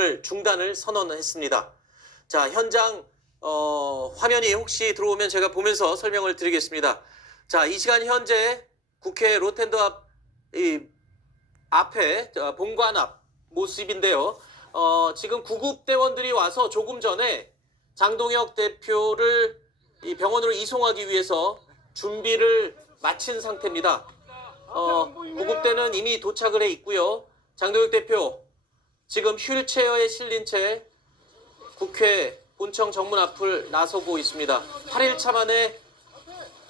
오늘 중단을 선언했습니다. 자, 현장 화면이 혹시 들어오면 제가 보면서 설명을 드리겠습니다. 자, 이 시간 현재 국회 로텐더 앞에 본관 앞 모습인데요. 지금 구급대원들이 와서 조금 전에 장동혁 대표를 이 병원으로 이송하기 위해서 준비를 마친 상태입니다. 구급대는 이미 도착을 해 있고요. 장동혁 대표 지금 휠체어에 실린 채 국회 본청 정문 앞을 나서고 있습니다. 8일차 만에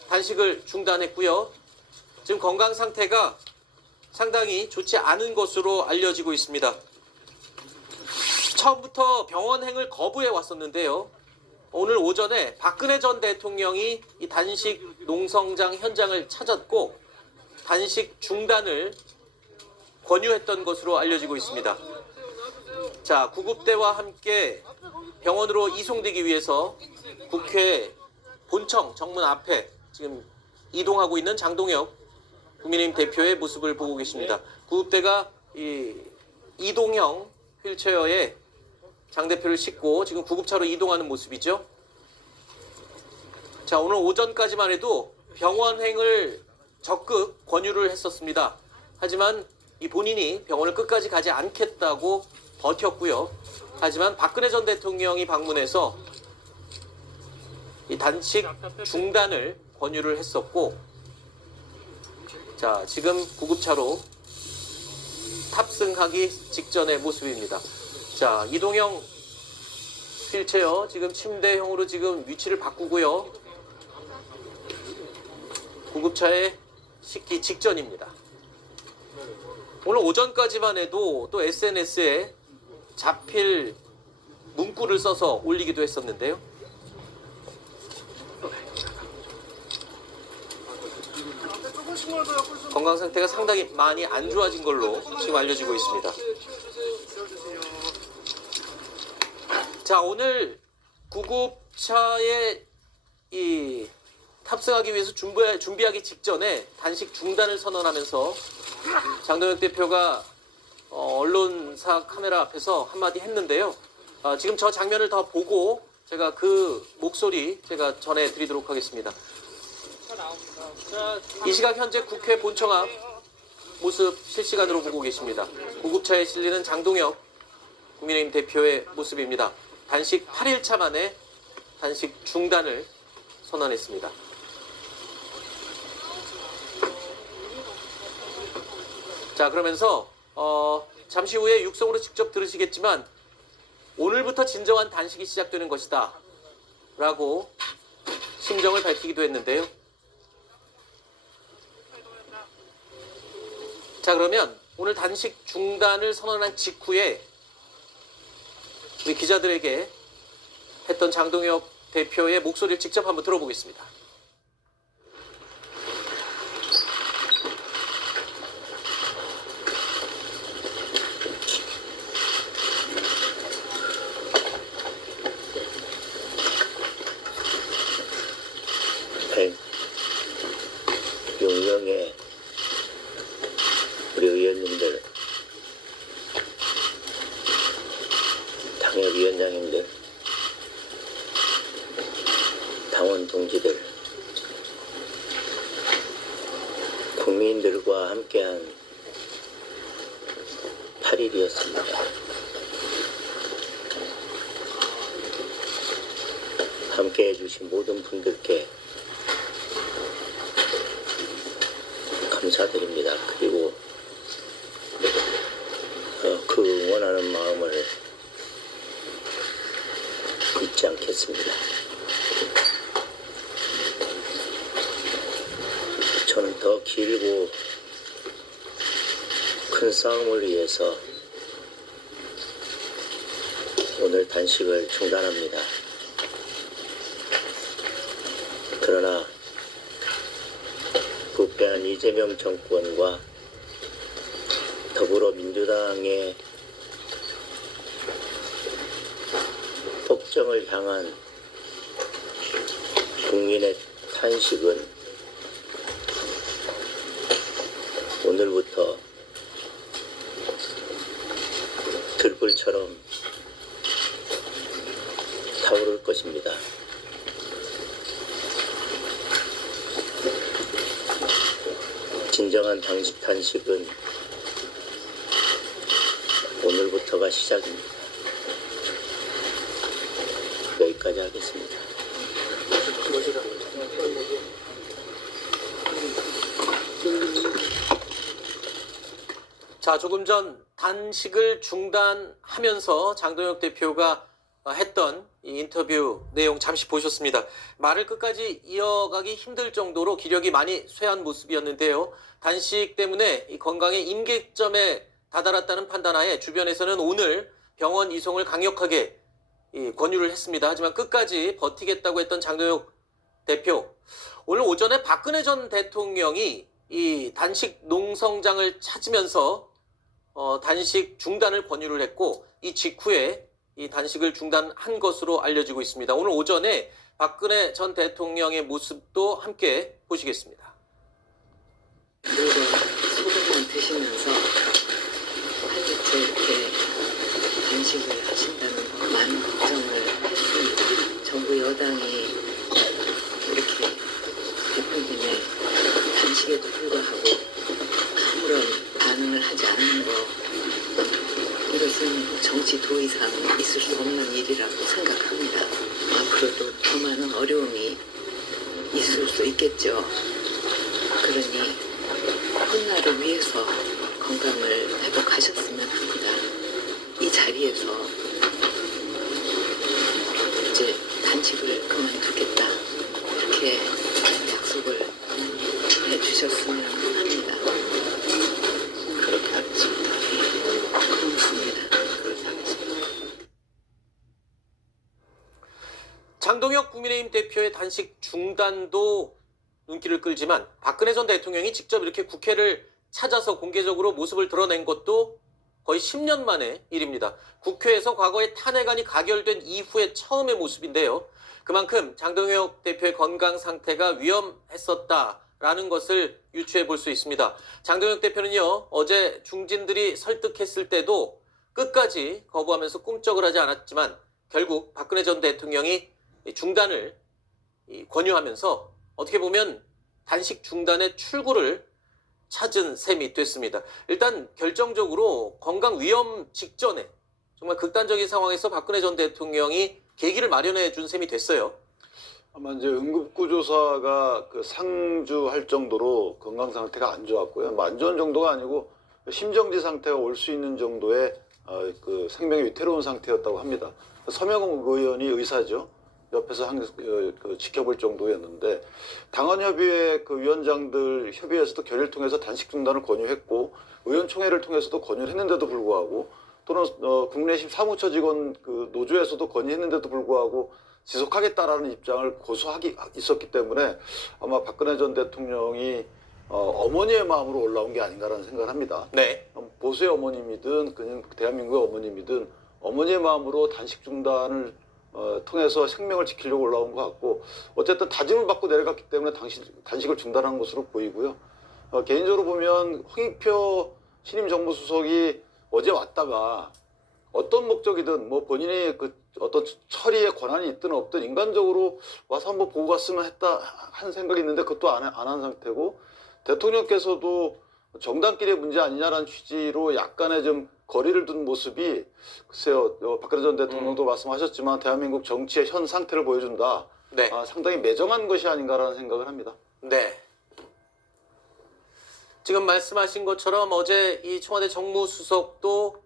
단식을 중단했고요. 지금 건강 상태가 상당히 좋지 않은 것으로 알려지고 있습니다. 처음부터 병원행을 거부해 왔었는데요. 오늘 오전에 박근혜 전 대통령이 이 단식 농성장 현장을 찾았고 단식 중단을 권유했던 것으로 알려지고 있습니다. 자, 구급대와 함께 병원으로 이송되기 위해서 국회 본청 정문 앞에 지금 이동하고 있는 장동혁 국민의힘 대표의 모습을 보고 계십니다. 구급대가 이동형 휠체어에 장 대표를 싣고 지금 구급차로 이동하는 모습이죠. 자, 오늘 오전까지만 해도 병원행을 적극 권유를 했었습니다. 하지만 이 본인이 병원을 끝까지 가지 않겠다고 버텼고요. 하지만 박근혜 전 대통령이 방문해서 이 단식 중단을 권유를 했었고, 자, 지금 구급차로 탑승하기 직전의 모습입니다. 자, 이동형 휠체어 지금 침대형으로 지금 위치를 바꾸고요. 구급차에 싣기 직전입니다. 오늘 오전까지만 해도 또 SNS에 자필 문구를 써서 올리기도 했었는데요. 건강 상태가 상당히 많이 안 좋아진 걸로 지금 알려지고 있습니다. 자, 오늘 구급차에 탑승하기 위해서 준비하기 직전에 단식 중단을 선언하면서 장동혁 대표가 언론사 카메라 앞에서 한마디 했는데요. 지금 저 장면을 더 보고 제가 그 목소리 제가 전해드리도록 하겠습니다. 이 시각 현재 국회 본청 앞 모습 실시간으로 보고 계십니다. 구급차에 실리는 장동혁 국민의힘 대표의 모습입니다. 단식 8일차 만에 단식 중단을 선언했습니다. 자, 그러면서 잠시 후에 육성으로 직접 들으시겠지만 오늘부터 진정한 단식이 시작되는 것이다 라고 심정을 밝히기도 했는데요. 자, 그러면 오늘 단식 중단을 선언한 직후에 우리 기자들에게 했던 장동혁 대표의 목소리를 직접 한번 들어보겠습니다. 용영의 우리 의원님들, 당협위원장님들, 당원 동지들, 국민들과 함께한 8일이었습니다. 함께해 주신 모든 분들께 감사드립니다. 그리고 그 응원하는 마음을 잊지 않겠습니다. 저는 더 길고 큰 싸움을 위해서 오늘 단식을 중단합니다. 그러나 부패한 이재명 정권과 더불어민주당의 폭정을 향한 국민의 탄식은 오늘부터 들불 불꽃처럼 타오를 것입니다. 진정한 단식은 오늘부터가 시작입니다. 여기까지 하겠습니다. 자, 조금 전 단식을 중단하면서 장동혁 대표가 했던 이 인터뷰 내용 잠시 보셨습니다. 말을 끝까지 이어가기 힘들 정도로 기력이 많이 쇠한 모습이었는데요. 단식 때문에 이 건강의 임계점에 다다랐다는 판단하에 주변에서는 오늘 병원 이송을 강력하게 권유를 했습니다. 하지만 끝까지 버티겠다고 했던 장동혁 대표. 오늘 오전에 박근혜 전 대통령이 이 단식 농성장을 찾으면서 단식 중단을 권유를 했고 이 직후에 이 단식을 중단한 것으로 알려지고 있습니다. 오늘 오전에 박근혜 전 대통령의 모습도 함께 보시겠습니다. 물론 소금만 드시면서 한입째 이렇게 단식을 하신다는 거 많은 걱정을 했습니다. 정부 여당이 이렇게 대표님의 단식에도 불구하고 아무런 반응을 하지 않는 거, 이것은 정치 도의상 있을 수 없는 일이라고 생각합니다. 앞으로도 더 많은 어려움이 있을 수 있겠죠. 그러니 훗날을 위해서 건강을 회복하셨으면 합니다. 이 자리에서 이제 단식을 그만두겠다 이렇게 약속을 해주셨으면 합니다. 그렇게 하겠습니다. 고맙습니다. 그렇게 하겠습니다. 장동혁 국민의힘 대표의 단식 중단도 눈길을 끌지만 박근혜 전 대통령이 직접 이렇게 국회를 찾아서 공개적으로 모습을 드러낸 것도 거의 10년 만의 일입니다. 국회에서 과거에 탄핵안이 가결된 이후의 처음의 모습인데요. 그만큼 장동혁 대표의 건강 상태가 위험했었다라는 것을 유추해 볼 수 있습니다. 장동혁 대표는요, 어제 중진들이 설득했을 때도 끝까지 거부하면서 꿈쩍을 하지 않았지만 결국 박근혜 전 대통령이 중단을 권유하면서 어떻게 보면 단식 중단의 출구를 찾은 셈이 됐습니다. 일단 결정적으로 건강 위험 직전에 정말 극단적인 상황에서 박근혜 전 대통령이 계기를 마련해 준 셈이 됐어요. 아마 이제 응급구조사가 상주할 정도로 건강 상태가 안 좋았고요. 뭐 안 좋은 정도가 아니고 심정지 상태가 올 수 있는 정도의 생명이 위태로운 상태였다고 합니다. 서명국 의원이 의사죠. 옆에서 지켜볼 정도였는데 당헌협의회 위원장들 협의회에서도 결의를 통해서 단식 중단을 권유했고 의원총회를 통해서도 권유를 했는데도 불구하고 또는 국내심 사무처 직원 노조에서도 건의했는데도 불구하고 지속하겠다라는 입장을 고수하기 있었기 때문에 아마 박근혜 전 대통령이 어머니의 마음으로 올라온 게 아닌가라는 생각을 합니다. 네. 보수의 어머님이든 그냥 대한민국의 어머님이든 어머니의 마음으로 단식 중단을 통해서 생명을 지키려고 올라온 것 같고 어쨌든 다짐을 받고 내려갔기 때문에 단식을 중단한 것으로 보이고요. 개인적으로 보면 홍익표 신임 정무수석이 어제 왔다가 어떤 목적이든 뭐 본인이 어떤 처리의 권한이 있든 없든 인간적으로 와서 한번 보고 갔으면 했다 한 생각이 있는데 그것도 안 한 상태고 대통령께서도 정당끼리의 문제 아니냐라는 취지로 약간의 좀 거리를 둔 모습이 글쎄요, 박근혜 전 대통령도 말씀하셨지만 대한민국 정치의 현 상태를 보여준다. 네. 상당히 매정한 것이 아닌가라는 생각을 합니다. 네. 지금 말씀하신 것처럼 어제 이 청와대 정무수석도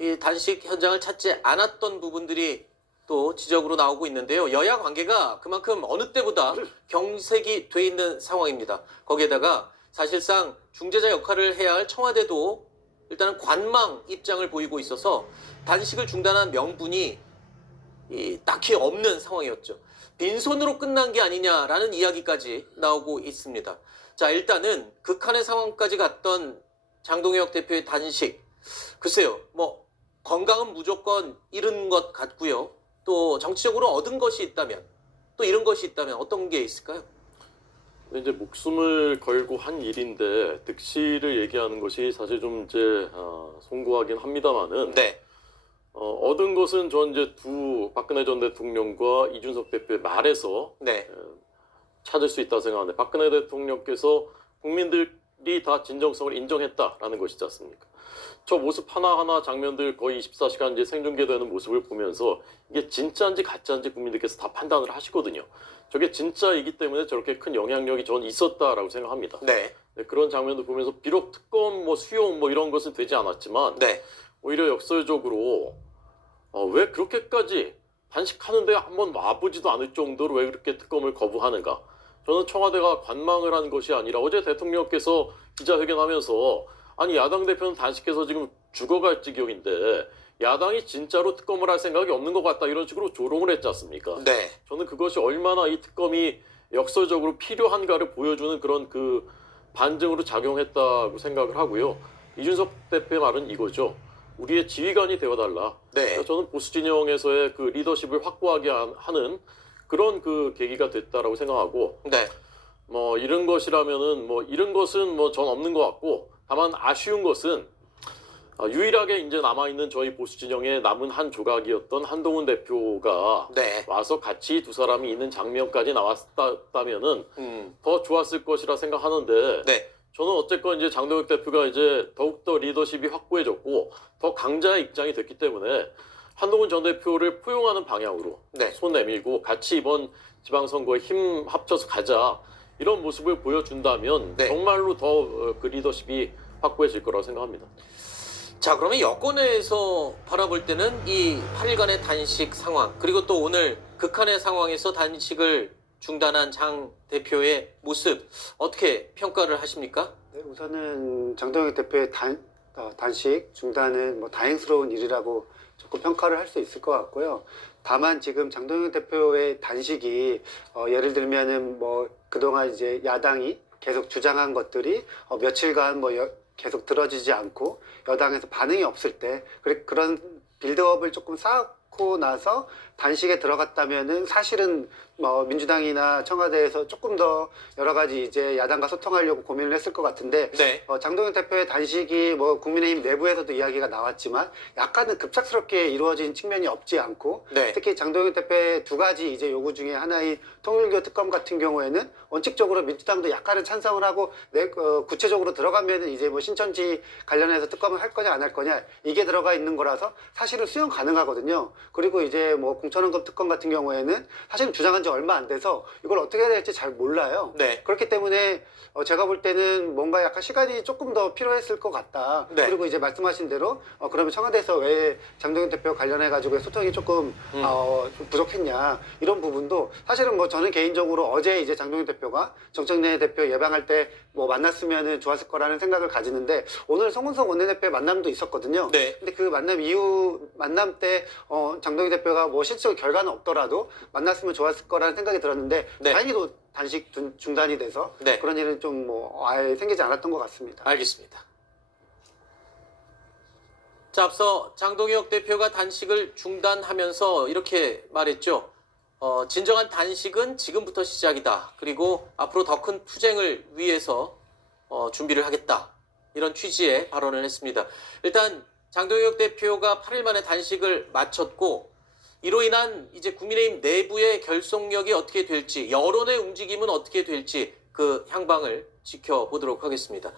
이 단식 현장을 찾지 않았던 부분들이 또 지적으로 나오고 있는데요. 여야 관계가 그만큼 어느 때보다 경색이 돼 있는 상황입니다. 거기에다가 사실상 중재자 역할을 해야 할 청와대도 일단은 관망 입장을 보이고 있어서 단식을 중단한 명분이 딱히 없는 상황이었죠. 빈손으로 끝난 게 아니냐라는 이야기까지 나오고 있습니다. 자, 일단은 극한의 상황까지 갔던 장동혁 대표의 단식. 글쎄요, 뭐 건강은 무조건 잃은 것 같고요. 또 정치적으로 얻은 것이 있다면, 또 이런 것이 있다면 어떤 게 있을까요? 이제 목숨을 걸고 한 일인데 득실을 얘기하는 것이 사실 좀 이제 송구하긴 합니다만은 네. 얻은 것은 전 이제 박근혜 전 대통령과 이준석 대표의 말에서 네. 찾을 수 있다고 생각하는데, 박근혜 대통령께서 국민들이 다 진정성을 인정했다라는 것이지 않습니까? 저 모습 하나하나 장면들 거의 24시간 이제 생중계되는 모습을 보면서 이게 진짜인지 가짜인지 국민들께서 다 판단을 하시거든요. 저게 진짜이기 때문에 저렇게 큰 영향력이 전 있었다라고 생각합니다. 네. 네, 그런 장면도 보면서 비록 특검 수용 이런 것은 되지 않았지만 네. 오히려 역설적으로 왜 그렇게까지 단식하는데 한번 와보지도 않을 정도로 왜 그렇게 특검을 거부하는가? 저는 청와대가 관망을 하는 것이 아니라 어제 대통령께서 기자회견하면서 아니 야당 대표는 단식해서 지금 죽어갈 지경인데 야당이 진짜로 특검을 할 생각이 없는 것 같다 이런 식으로 조롱을 했지 않습니까? 네. 저는 그것이 얼마나 이 특검이 역설적으로 필요한가를 보여주는 그런 그 반증으로 작용했다고 생각을 하고요. 이준석 대표의 말은 이거죠. 우리의 지휘관이 되어달라. 네. 저는 보수 진영에서의 그 리더십을 확고하게 하는 그런 그 계기가 됐다라고 생각하고, 네. 이런 것이라면은 이런 것은 전 없는 것 같고, 다만 아쉬운 것은 유일하게 이제 남아있는 저희 보수 진영의 남은 한 조각이었던 한동훈 대표가 네. 와서 같이 두 사람이 있는 장면까지 나왔다면은 더 좋았을 것이라 생각하는데, 네. 저는 어쨌건 이제 장동혁 대표가 이제 더욱더 리더십이 확고해졌고 더 강자의 입장이 됐기 때문에 한동훈 전 대표를 포용하는 방향으로 네. 손 내밀고 같이 이번 지방선거에 힘 합쳐서 가자 이런 모습을 보여준다면 네. 정말로 더 그 리더십이 확고해질 거라고 생각합니다. 자, 그러면 여권에서 바라볼 때는 이 8일간의 단식 상황, 그리고 또 오늘 극한의 상황에서 단식을 중단한 장 대표의 모습 어떻게 평가를 하십니까? 네, 우선은 장동혁 대표의 단식 중단은 다행스러운 일이라고 조금 평가를 할 수 있을 것 같고요. 다만 지금 장동혁 대표의 단식이 예를 들면은 그동안 이제 야당이 계속 주장한 것들이 며칠간 계속 들어지지 않고 여당에서 반응이 없을 때 그런 빌드업을 조금 쌓고 나서 단식에 들어갔다면은 사실은 민주당이나 청와대에서 조금 더 여러 가지 이제 야당과 소통하려고 고민을 했을 것 같은데 네. 장동혁 대표의 단식이 국민의힘 내부에서도 이야기가 나왔지만 약간은 급작스럽게 이루어진 측면이 없지 않고 네. 특히 장동혁 대표의 두 가지 이제 요구 중에 하나인 통일교 특검 같은 경우에는 원칙적으로 민주당도 약간은 찬성을 하고 구체적으로 들어가면은 이제 신천지 관련해서 특검을 할 거냐 안 할 거냐 이게 들어가 있는 거라서 사실은 수용 가능하거든요. 그리고 이제 공천원금 특검 같은 경우에는 사실은 주장한 지 얼마 안 돼서 이걸 어떻게 해야 될지 잘 몰라요. 네. 그렇기 때문에 제가 볼 때는 뭔가 약간 시간이 조금 더 필요했을 것 같다. 네. 그리고 이제 말씀하신 대로 그러면 청와대에서 왜 장동혁 대표 관련해 가지고 소통이 조금 좀 부족했냐 이런 부분도 사실은 저는 개인적으로 어제 이제 장동혁 대표가 정청래 대표 예방할 때 만났으면은 좋았을 거라는 생각을 가지는데 오늘 송은석 원내대표의 만남도 있었거든요. 네. 근데 그 만남 때 장동혁 대표가 실질적 결과는 없더라도 만났으면 좋았을 거라는 생각이 들었는데 네. 다행히도 단식 중단이 돼서 네. 그런 일은 좀 아예 생기지 않았던 것 같습니다. 알겠습니다. 자, 앞서 장동혁 대표가 단식을 중단하면서 이렇게 말했죠. 진정한 단식은 지금부터 시작이다. 그리고 앞으로 더 큰 투쟁을 위해서 준비를 하겠다. 이런 취지의 발언을 했습니다. 일단 장동혁 대표가 8일 만에 단식을 마쳤고 이로 인한 이제 국민의힘 내부의 결속력이 어떻게 될지, 여론의 움직임은 어떻게 될지 그 향방을 지켜보도록 하겠습니다.